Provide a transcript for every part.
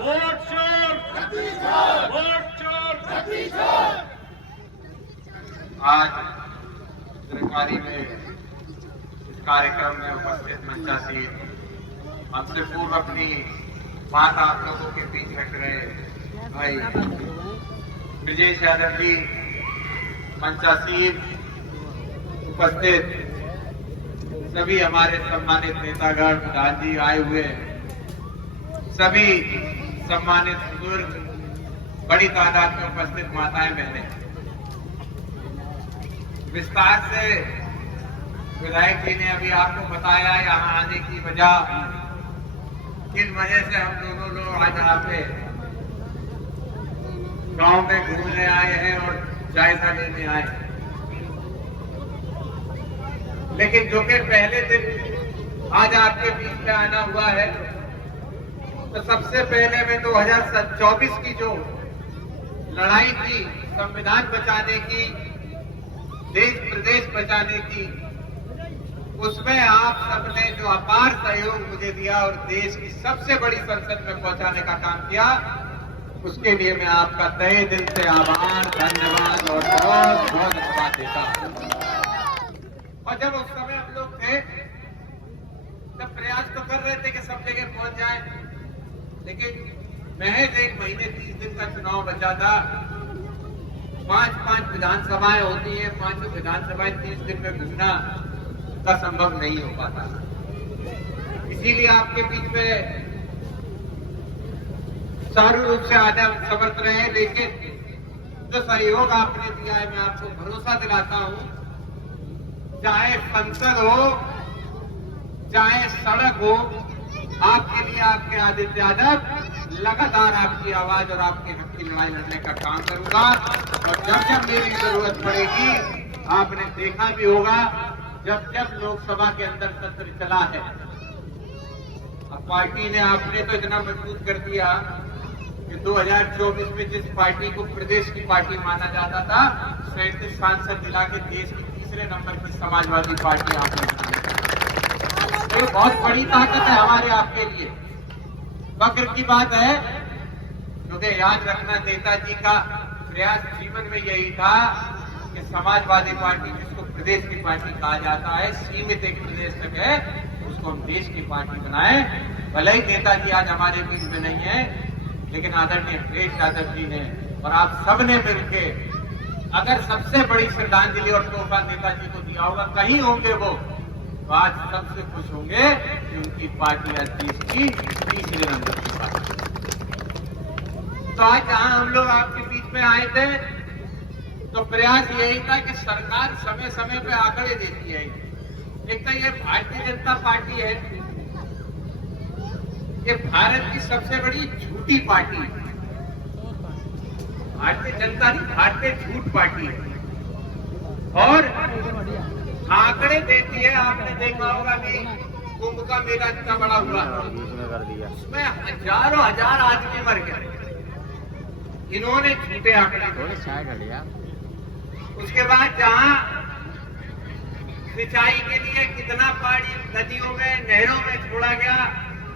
Vote चोर, vote चोर। आज सरकारी में इस कार्यक्रम में उपस्थित मंचासीन हमसे पूर्व अपनी बात आप लोगों के बीच रख रहे भाई ब्रजेश यादव जी, मंचासीन उपस्थित सभी हमारे सम्मानित नेतागण, प्रधान जी आए हुए, सभी सम्मानित बुजुर्ग, बड़ी तादाद में उपस्थित माताएं बहनें, विस्तार से विधायक जी ने अभी आपको बताया यहाँ आने की वजह, किन वजह से हम दोनों लोग आज यहाँ पे गांव में घूमने आए हैं और जायजा लेने आए हैं। लेकिन जो कि पहले दिन आज आपके बीच में आना हुआ है, तो सबसे पहले में 2024 की जो लड़ाई थी संविधान बचाने की, देश प्रदेश बचाने की, उसमें आप सबने जो अपार सहयोग मुझे दिया और देश की सबसे बड़ी संसद में पहुंचाने का काम किया, उसके लिए मैं आपका तहे दिल से आभार, धन्यवाद और बहुत बहुत धन्यवाद देता हूं। और जब उस समय हम लोग थे तब प्रयास तो कर रहे थे कि सब जगह पहुंच जाए, लेकिन महज 1 महीने 30 दिन का चुनाव बचा था। 5 विधानसभाएं होती हैं, 5 विधानसभाएं 30 दिन में घूमना का संभव नहीं हो पाता। इसीलिए आपके बीच में चारू रूप से आने समर्थ रहे, लेकिन जो सहयोग आपने दिया है, मैं आपको भरोसा दिलाता हूं, चाहे संसद हो, चाहे सड़क हो, आपके लिए आपके आदित्य यादव लगातार आपकी आवाज और आपके हक की लड़ाई लड़ने का काम करूंगा। और जब जब मेरी जरूरत पड़ेगी, आपने देखा भी होगा जब जब लोकसभा के अंदर सत्र चला है, अब पार्टी ने आपने तो इतना मजबूत कर दिया कि 2024 में जिस पार्टी को प्रदेश की पार्टी माना जाता था, 37 सांसद मिला के देश की तीसरे नंबर की समाजवादी पार्टी आपने बनाई। तो बहुत बड़ी ताकत है हमारे आपके लिए। फक्र की बात है, क्योंकि याद रखना, नेताजी का प्रयास जीवन में यही था कि समाजवादी पार्टी, जिसको प्रदेश की पार्टी कहा जाता है, सीमित एक प्रदेश तक है, उसको हम देश की पार्टी बनाए। भले ही नेताजी आज हमारे बीच में नहीं है, लेकिन आदरणीय ब्रजेश यादव जी ने और आप सबने मिलके अगर सबसे बड़ी श्रद्धांजलि और तोहफा नेताजी को दिया होगा, कहीं होंगे वो, तो आज सबसे खुश होंगे कि उनकी पार्टी आज देश की तीसरे नंबर की पार्टी। तो आज जहां हम लोग आपके बीच में आए थे, तो प्रयास यही था कि सरकार समय समय पे आंकड़े देती है। एक तो ये भारतीय जनता पार्टी है, ये भारत की सबसे बड़ी झूठी पार्टी है। भारतीय जनता नहीं, भारतीय झूठ पार्टी है और आंकड़े देती है। आपने देखा होगा कि कुंभ का मेला इतना बड़ा हुआ, उसमें हजारों हजार आदमी मर गए, इन्होंने झूठे आंकड़े। उसके बाद जहां सिंचाई के लिए कितना पानी नदियों में, नहरों में छोड़ा गया,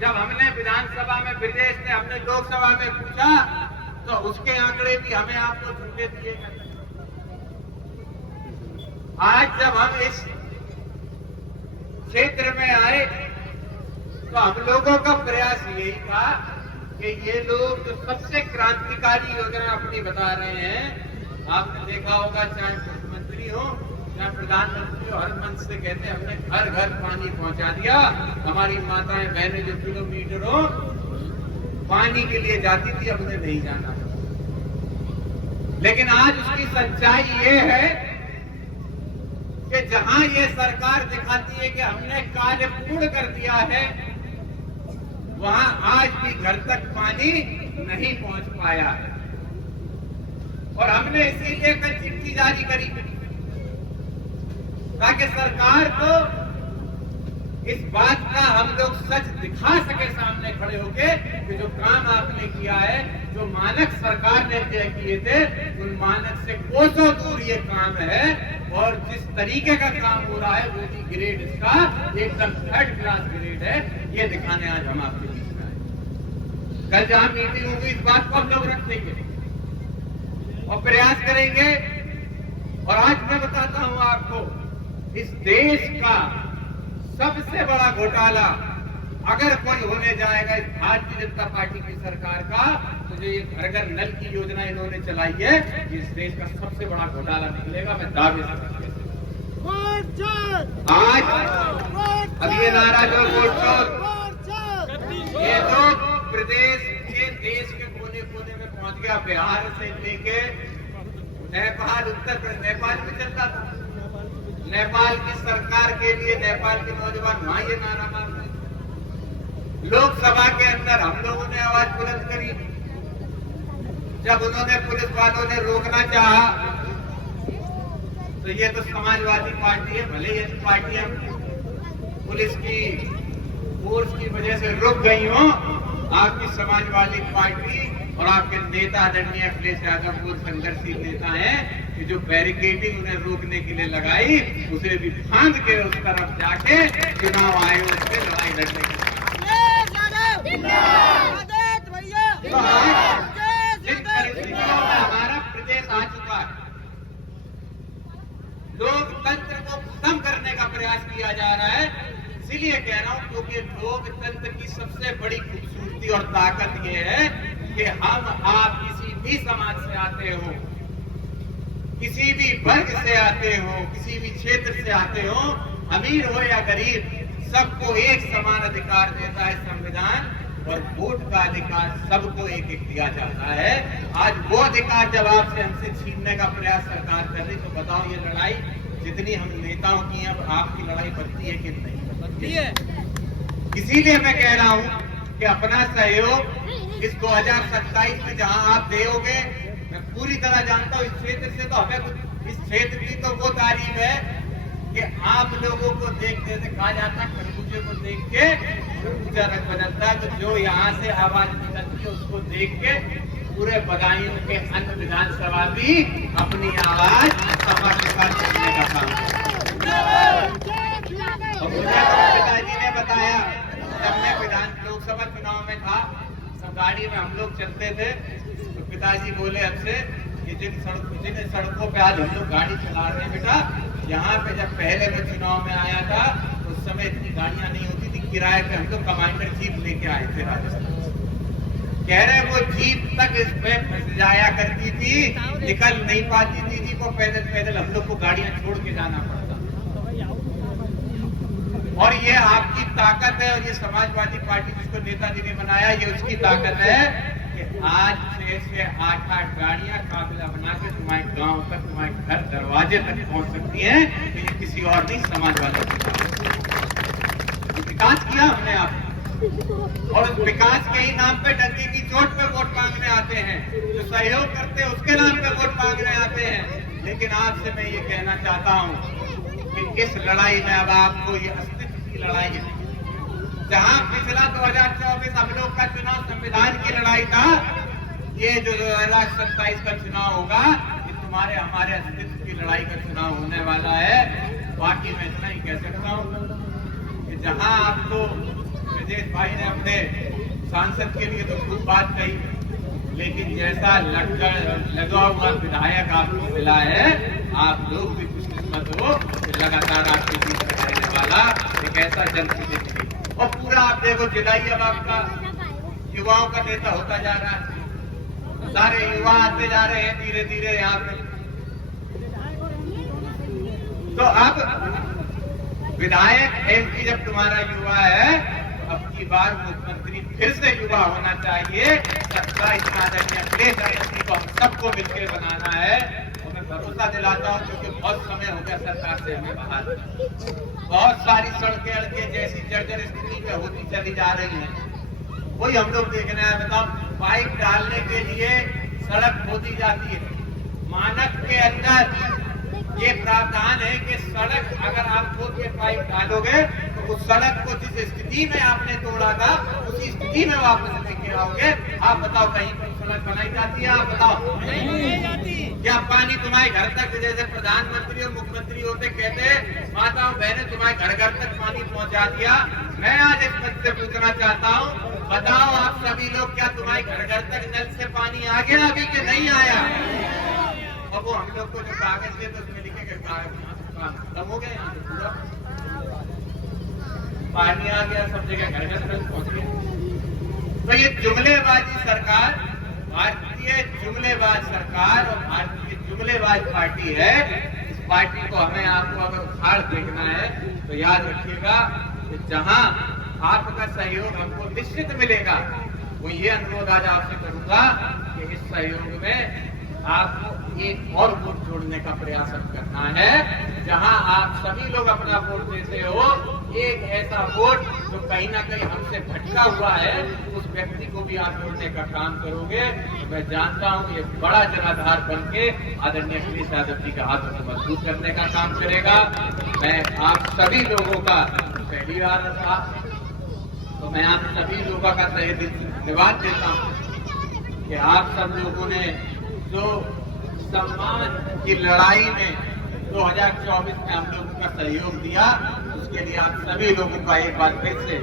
जब हमने विधानसभा में, ब्रजेश ने हमने लोकसभा में पूछा, तो उसके आंकड़े भी हमें आपको झूठे दिए गए। आज जब हम इस क्षेत्र में आए, तो हम लोगों का प्रयास यही था कि ये लोग जो सबसे क्रांतिकारी योजना अपनी बता रहे हैं, आपने देखा होगा, चाहे मुख्यमंत्री हो, चाहे प्रधानमंत्री हो, हर मंच से कहते हैं हमने घर घर पानी पहुंचा दिया। हमारी माताएं बहनें जो किलोमीटरों पानी के लिए जाती थी, हमने नहीं जाना। लेकिन आज उसकी सच्चाई ये है कि जहां ये सरकार दिखाती है कि हमने कार्य पूर्ण कर दिया है, वहां आज भी घर तक पानी नहीं पहुंच पाया है। और हमने इसीलिए कल चिट्ठी जारी करी ताकि सरकार को इस बात का हम लोग सच दिखा सके सामने खड़े होके कि जो काम आपने किया है, जो मानक सरकार ने तय किए थे, उन मानक से कोसों दूर ये काम है। और जिस तरीके का काम हो रहा है, वो भी ग्रेड इसका एकदम 3rd क्लास ग्रेड है। ये दिखाने आज हम आपके बीच में आए। कल जहां मीटिंग होगी इस बात को हम लोग रखेंगे और प्रयास करेंगे। और आज मैं बताता हूं आपको, इस देश का सबसे बड़ा घोटाला अगर कोई होने जाएगा इस भारतीय जनता पार्टी की सरकार का, तो जो ये घर घर नल की योजना इन्होंने चलाई है, इस देश का सबसे बड़ा घोटाला निकलेगा। मैं दावे से आज अब ये नारा जो वोट चोर, ये तो प्रदेश के देश के कोने कोने में पहुंच गया। बिहार से लेके नेपाल, उत्तर प्रदेश, नेपाल में चलता था। नेपाल की सरकार के लिए नेपाल के नौजवान वहां ये नारा मार रहे। लोकसभा के अंदर हम लोगों ने आवाज बुलंद करी जब उन्होंने, पुलिस वालों ने रोकना चाहा, तो ये तो समाजवादी पार्टी है, भले ये पार्टियां पुलिस की फोर्स की वजह से रुक गई हो, आपकी समाजवादी पार्टी और आपके नेता आदरणीय अखिलेश यादव वो संघर्षशील नेता हैं कि जो बैरिकेडिंग उन्हें रोकने के लिए लगाई, उसे भी फांद के उस तरफ जाके चुनाव आयोग से लड़ाई लड़ने की हमारा प्रदेश आ चुका है। लोकतंत्र को खत्म करने का प्रयास किया जा रहा है। इसीलिए कह रहा हूं क्योंकि लोकतंत्र की सबसे बड़ी खूबसूरती और ताकत ये है कि हम आप किसी भी समाज से आते हो, किसी भी वर्ग से आते हो, किसी भी क्षेत्र से आते हो, अमीर हो या गरीब, सबको एक समान अधिकार देता है संविधान। और वोट का अधिकार सबको एक एक दिया जाता है। आज वो अधिकार जब आपसे हमसे छीनने का प्रयास सरकार कर रही, तो बताओ ये लड़ाई जितनी हम नेताओं की, अब आपकी लड़ाई बनती है कि नहीं बनती है? इसीलिए मैं कह रहा हूं कि अपना सहयोग इस 2027 में जहां आप दोगे, मैं पूरी तरह जानता हूं इस क्षेत्र से, तो हमें इस क्षेत्र की तो वो तारीफ है कि आप लोगों को देखते थे, कहा जाता खरबूजे को देख के खरबूजा रंग बदलता है, तो जो यहाँ से आवाज निकलती है उसको देख के पूरे बदायूं के अन्य विधानसभा भी अपनी आवाज सभा के पास करने का काम। और मुझे पिताजी ने बताया, जब मैं लोकसभा चुनाव में था, सब गाड़ी में हम लोग चलते थे, तो पिताजी बोले हमसे कि जिन सड़कों पे आज हम लोग गाड़ी चला रहे हैं बेटा, यहाँ पे जब पहले मैं चुनाव में आया था उस समय इतनी गाड़ियां नहीं होती थी, किराए पे हम लोग कमांडर जीप लेके आए थे राजस्थान। कह रहे वो जीप तक इस पे जाया करती थी, निकल नहीं पाती थी जीप, और पैदल पैदल हम लोग को गाड़ियां छोड़ के जाना पड़ता। और ये आपकी ताकत है, और ये समाजवादी पार्टी जिसको नेताजी ने बनाया, ये उसकी ताकत है कि आज 6 से 8 गाड़ियां काफिला बना के तुम्हारे गांव तक, तुम्हारे घर दरवाजे तक पहुंच सकती हैं। तो ये किसी और नहीं, समाजवादी विकास किया हमने आप, और उस विकास के ही नाम पे डंके की चोट पे वोट मांगने आते हैं, जो सहयोग करते हैं उसके नाम पे वोट मांगने आते हैं। लेकिन आपसे मैं ये कहना चाहता हूं कि इस लड़ाई में अब आपको ये अस्तित्व की लड़ाई है। जहां पिछला 2024 हम लोग का चुनाव संविधान की लड़ाई था, ये जो 2027 का चुनाव होगा, ये तुम्हारे हमारे अस्तित्व की लड़ाई का चुनाव होने वाला है। बाकी मैं इतना ही कह सकता हूँ कि जहां आपको ब्रजेश भाई ने अपने सांसद के लिए तो खूब बात कही, लेकिन जैसा लगा हुआ विधायक आपको मिला है, आप लोग भी खुशकिस्मत हो कि लगातार आपके बीच में रहने वाला एक ऐसा जनप्रतिनिधि, और पूरा आप देखो जिला ही अब आपका युवाओं का नेता होता जा रहा है। सारे युवा आते जा रहे हैं धीरे धीरे यहाँ पे। तो अब विधायक एमपी जब तुम्हारा युवा है, तो अब की बार मुख्यमंत्री फिर से युवा होना चाहिए। सत्ता इस आदरणीय को हम सबको मिलकर बनाना है। और मैं भरोसा दिलाता हूँ, क्योंकि बहुत समय हो गया सरकार से हमें बाहर, बहुत सारी सड़कें अड़के जैसी जर्जर स्थिति में होती चली जा रही है, वही हम लोग देखना है। बताओ, पाइप डालने के लिए सड़क खोदी जाती है, मानक के अंदर ये प्रावधान है कि सड़क अगर आप खोद के पाइप डालोगे तो उस सड़क को जिस स्थिति में आपने तोड़ा था उसी स्थिति में वापस लेके आओगे। आप बताओ, कहीं पर सड़क बनाई जाती है? आप बताओ, नहीं जाती। क्या पानी तुम्हारे घर तक, जैसे प्रधानमंत्री और मुख्यमंत्री होते कहते माताओं बहनें तुम्हारे घर घर तक पानी पहुंचा दिया? मैं आज इस मंच से पूछना चाहता हूँ, बताओ आप सभी लोग, क्या तुम्हारे घर घर तक नल से पानी आ गया अभी कि नहीं आया? और वो हम लोग को जो कागज थे तो उसमें लिखे खत्म हो गया, यहाँ से पूरा पानी आ गया, सब जगह घर घर तक पहुंच गया। तो ये जुमलेबाजी सरकार, भारतीय जुमलेबाज सरकार और भारतीय जुमलेबाज पार्टी है। इस पार्टी को हमें आपको अगर उखाड़ देखना है तो याद रखिएगा कि जहां आपका सहयोग हमको निश्चित मिलेगा, वो ये अनुरोध आज आपसे करूंगा कि इस सहयोग में आपको एक और वोट जोड़ने का प्रयास करना है। जहां आप सभी लोग अपना वोट देते हो, एक ऐसा वोट जो कहीं ना कहीं हमसे भटका हुआ है, उस व्यक्ति को भी आप जोड़ने का काम करोगे। तो मैं जानता हूं कि ये बड़ा जनाधार बन के आदरणीय अखिलेश यादव जी का हाथ को मजबूत करने का काम करेगा। मैं आप सभी लोगों का पहली बार था, तो मैं आप सभी लोगों का तहे दिल से धन्यवाद देता हूं कि आप सब लोगों ने जो सम्मान की लड़ाई में 2024 में हम लोगों का सहयोग दिया, उसके लिए आप सभी लोगों का एक बार फिर से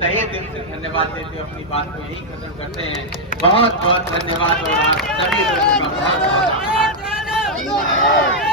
तहे दिल से धन्यवाद देते हुए अपनी बात को यही खत्म करते हैं। बहुत बहुत धन्यवाद और आप सभी लोगों का बहुत बहुत